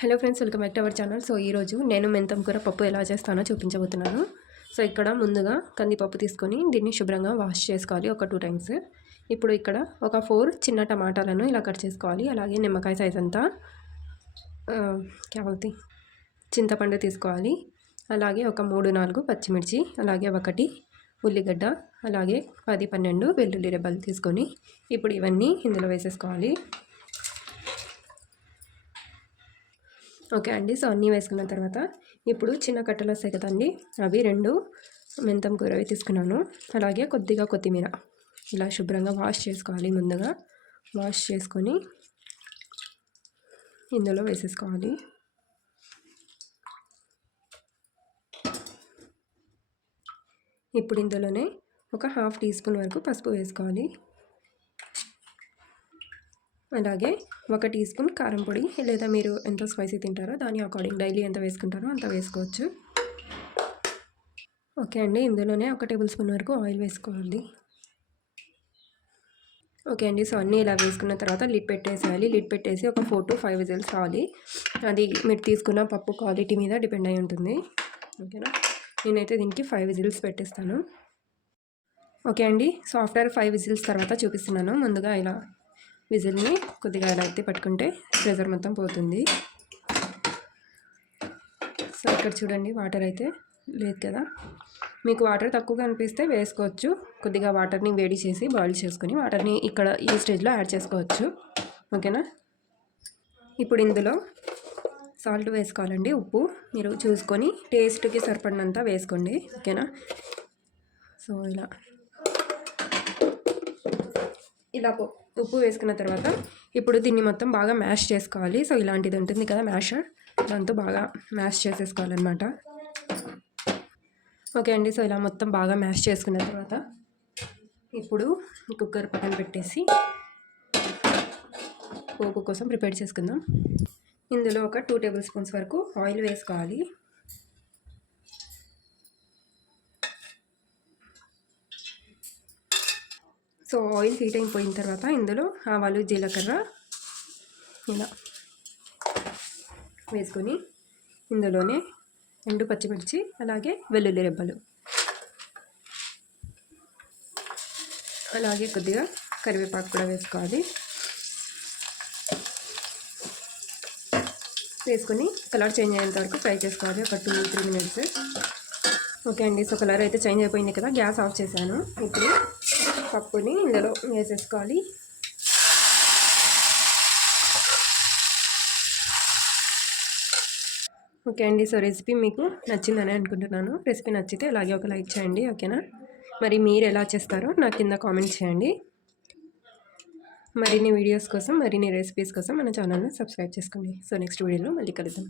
Hello friends, welcome back to our channel. So ఈరోజు నేను మెంతం కూర పప్పు ఎలా చేస్తానో చూపించబోతున్నాను. సో ఇక్కడ ముందుగా కందిపప్పు తీసుకొని దీన్ని శుభ్రంగా వాష్ చేసుకోవాలి ఒక 2 టైమ్స్. ఇప్పుడు ఇక్కడ ఒక 4 చిన్న టమాటాలను ఇలా కట్ చేసుకోవాలి. అలాగే నిమ్మకాయ సైజ్ అంతా కావాలి చింతపండు తీసుకోవాలి. అలాగే ఒక 3-4 పచ్చిమిర్చి, అలాగే 1 ఉల్లిగడ్డ, అలాగే 10-12 వెల్లుల్లి రెబ్బలు తీసుకొని ఇప్పుడు ఇవన్నీ ఇందులో వేసేసుకోవాలి. ఓకే అండి. సో అన్నీ వేసుకున్న తర్వాత ఇప్పుడు చిన్న కట్టలు వస్తాయి కదండి, అవి 2 మెంతం కూరవి తీసుకున్నాను. అలాగే కొద్దిగా కొత్తిమీర ఇలా శుభ్రంగా వాష్ చేసుకోవాలి. ముందుగా వాష్ చేసుకొని ఇందులో వేసేసుకోవాలి. ఇప్పుడు ఇందులోనే ఒక 1/2 టీ స్పూన్ వరకు పసుపు వేసుకోవాలి. అలాగే 1 టీ స్పూన్ కారం పొడి, లేదా మీరు ఎంత స్పైసీ తింటారో దాని అకార్డింగ్ డైలీ ఎంత వేసుకుంటారో అంత వేసుకోవచ్చు. ఓకే అండి. ఇందులోనే 1 టేబుల్ స్పూన్ వరకు ఆయిల్ వేసుకోవాలి. ఓకే అండి. సో అన్నీ ఇలా వేసుకున్న తర్వాత లిడ్ పెట్టేసేయాలి. లిడ్ పెట్టేసి ఒక 4 to 5 విజిల్స్ రావాలి. అది మీరు తీసుకున్న పప్పు క్వాలిటీ మీద డిపెండ్ అయి ఉంటుంది. ఓకేనా. నేనైతే దీనికి 5 విజిల్స్ పెట్టేస్తాను. ఓకే అండి. సో ఆఫ్టర్ 5 విజిల్స్ తర్వాత చూపిస్తున్నాను. ముందుగా ఇలా విజిల్ని కొద్దిగా ఇలా ఎత్తి పట్టుకుంటే ప్రెజర్ మొత్తం పోతుంది. సో ఇక్కడ చూడండి, వాటర్ అయితే లేదు కదా. మీకు వాటర్ తక్కువగా అనిపిస్తే వేసుకోవచ్చు. కొద్దిగా వాటర్ని వేడి చేసి బాయిల్ చేసుకొని వాటర్ని ఇక్కడ ఈ స్టేజ్లో యాడ్ చేసుకోవచ్చు. ఓకేనా. ఇప్పుడు ఇందులో సాల్ట్ వేసుకోవాలండి. ఉప్పు మీరు చూసుకొని టేస్ట్కి సరిపడినంత వేసుకోండి. ఓకేనా. సో ఇలా ఉప్పు వేసుకున్న తర్వాత ఇప్పుడు దీన్ని మొత్తం బాగా మ్యాష్ చేసుకోవాలి. సో ఇలాంటిది ఉంటుంది కదా మ్యాషర్, దాంతో బాగా మ్యాష్ చేసేసుకోవాలన్నమాట. ఓకే అండి. సో ఇలా మొత్తం బాగా మ్యాష్ చేసుకున్న తర్వాత ఇప్పుడు కుక్కర్ పక్కన పెట్టేసి పోపు కోసం ప్రిపేర్ చేసుకుందాం. ఇందులో ఒక 2 టేబుల్ స్పూన్స్ వరకు ఆయిల్ వేసుకోవాలి. సో ఆయిల్ హీట్ అయిపోయిన తర్వాత ఇందులో ఆవాలు, జీలకర్ర ఇలా వేసుకొని ఇందులోనే 2 పచ్చిమిర్చి, అలాగే వెల్లుల్లి రెబ్బలు, అలాగే కొద్దిగా కరివేపాకు కూడా వేసుకోవాలి. వేసుకొని కలర్ చేంజ్ అయ్యేంత వరకు ఫ్రై చేసుకోవాలి, ఒక 2-3 మినిట్స్. ఓకే అండి. సో కలర్ అయితే చేంజ్ అయిపోయింది కదా, గ్యాస్ ఆఫ్ చేశాను. ఇప్పుడు పప్పుని ఇందులో వేసేసుకోవాలి. ఓకే అండి. సో రెసిపీ మీకు నచ్చిందని అనుకుంటున్నాను. రెసిపీ నచ్చితే అలాగే ఒక లైక్ చేయండి. ఓకేనా. మరి మీరు ఎలా చేస్తారో నా కింద కామెంట్ చేయండి. మరిన్ని వీడియోస్ కోసం, మరిన్ని రెసిపీస్ కోసం మన ఛానల్ని సబ్స్క్రైబ్ చేసుకోండి. సో నెక్స్ట్ వీడియోలో మళ్ళీ కలుద్దాం.